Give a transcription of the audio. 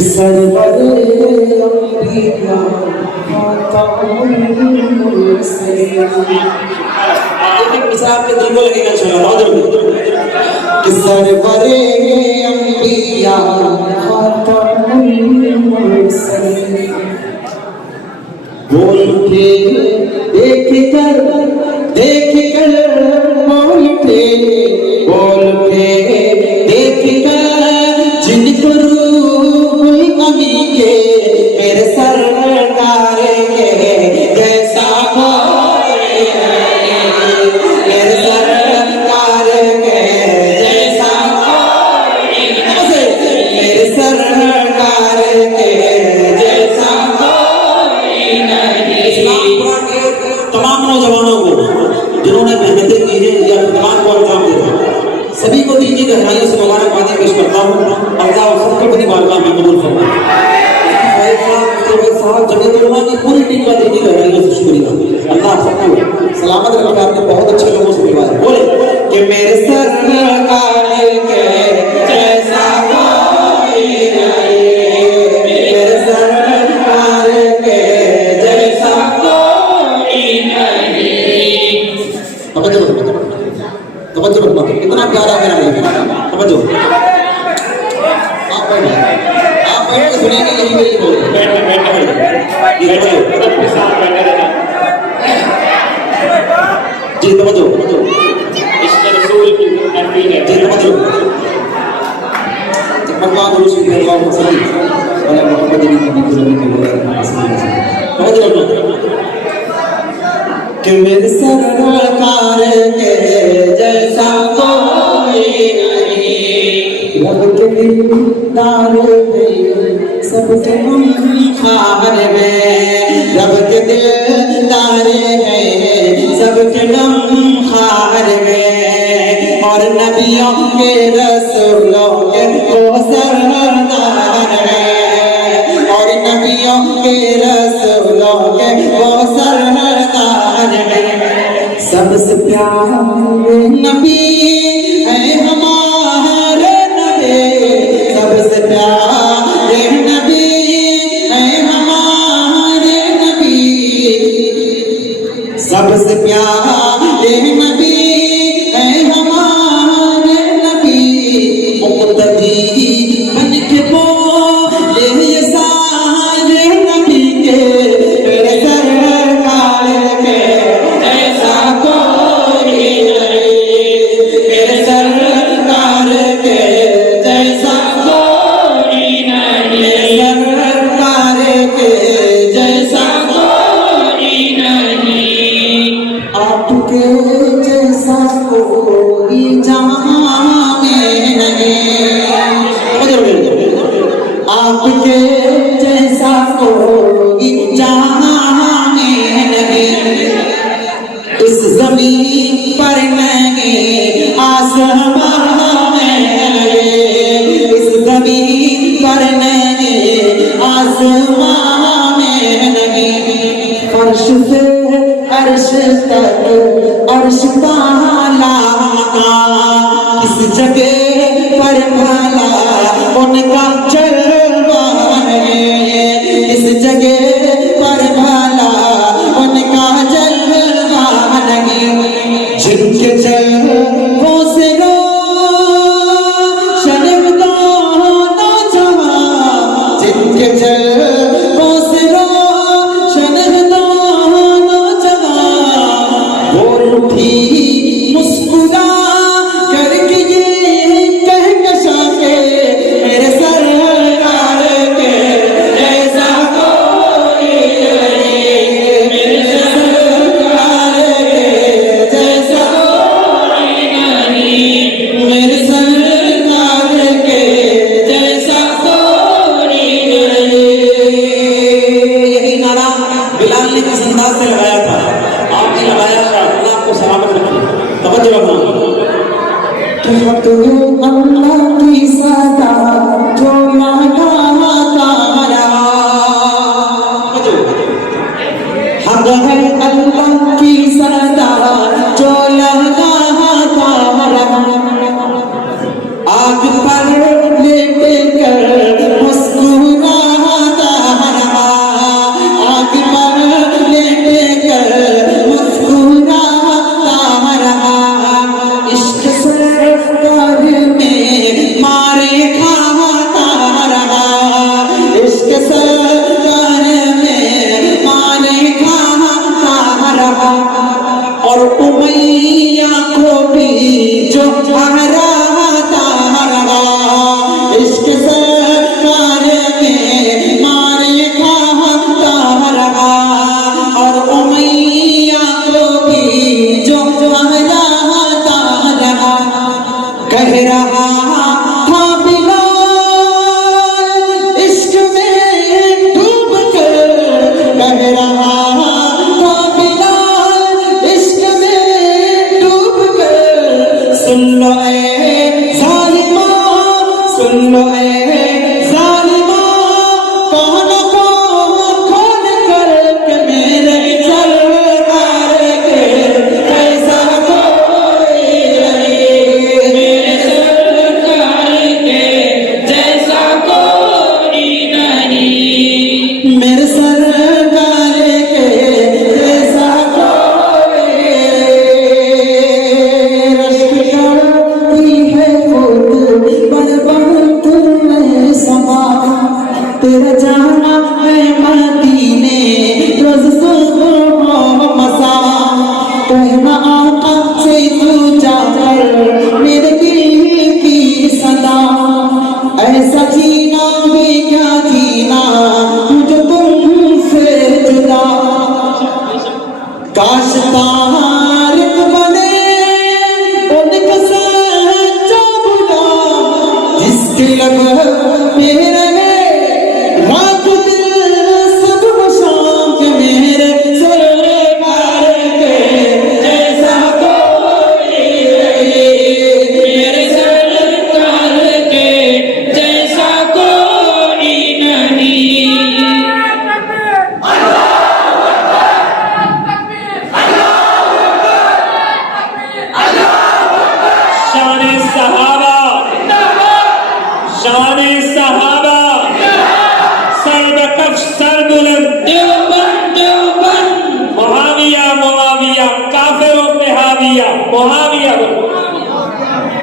Server अंबिया खातामुल मुरसलीन। एक मिसाल पे दिल को लगेगा इंशाअल्लाह। कि सरवर अंबिया खातामुल मुरसलीन। बोल उठे देख कर बोल उठे देख कर जिनको रूहुल अमी के मेरे सरकार के जैसा कोई नहीं, मेरे सरकार के जैसा कोई नहीं, मेरे सरकार के जैसा कोई नहीं। इस्लाम के तमाम नौजवानों को जिन्होंने मेहनतें की है या तमाम को अंजाम दे रहे हैं, सभी को दीनी गहराइयों से मुबारकबाद पेश करता हूँ। अल्लाह सबको अपनी बारगाह में कबूल फरमाए। की पूरी टीम का दीनी गहराइयों से शुक्रिया। अल्लाह सबको सलामत रखे। आपने बहुत अच्छे लोगों से मिलवाया। बोले कि मेरे सरकार के जैसा कोई नहीं, मेरे सरकार के जैसा कोई नहीं। तवज्जो रखना, कितना प्यारा मेरा है। तवज्जो, आप बैठ के सुनेंगे यही मेरी बोल। जी तवज्जो, इसके रसूल की तकरीर है। जी तवज्जो, भगवान रसूल सल्लल्लाहु अलैहि वसल्लम वाला मोहम्मद नबी तवज्जो रखना। कि मेरे सरकार के जैसा कोई नहीं, रब के दीदार में सबसे हम खार में, रब के दिलदार हैं सबके गम खार में, और नबियों के रसूलों के वो सरदार हैं, और नबियों के रसूलों के वो सरदार हैं। सबसे प्यारे नबी है हमारे नबी, सबसे प्यारे नबी है हमारे नबी, सबसे प्यारे नबी है हमारे नबी। मुक़्तदी बन के बोले ये सारे नबी के, मेरे सरकार के जैसा कोई नहीं, मेरे सरकार के जैसा कोई नहीं, मेरे सरकार के जैसा कोई नहीं। आपके जैसा कोई जहां में नहीं, आपके जैसा कोई जहां में नहीं, इस जमीन पर नहीं आसमां में नहीं, इस जमीन पर नहीं आसमां में नहीं। फर्श से अर्श तक अर्श ताला मकान, इस जगह पर भला उनका जलवा है, इस जगह पर भला उनका जलवा नहीं। जिनके जलवों से रोशन दोनों जहां, जिनके जलवों से रोशन दोनों जहां, वो रूठी मुस्कुरा करके ये कहकशा के मेरे सरकार के जैसा कोई नहीं, मेरे सरकार के जैसा कोई नहीं, मेरे सरकार के जैसा कोई नहीं। तेरा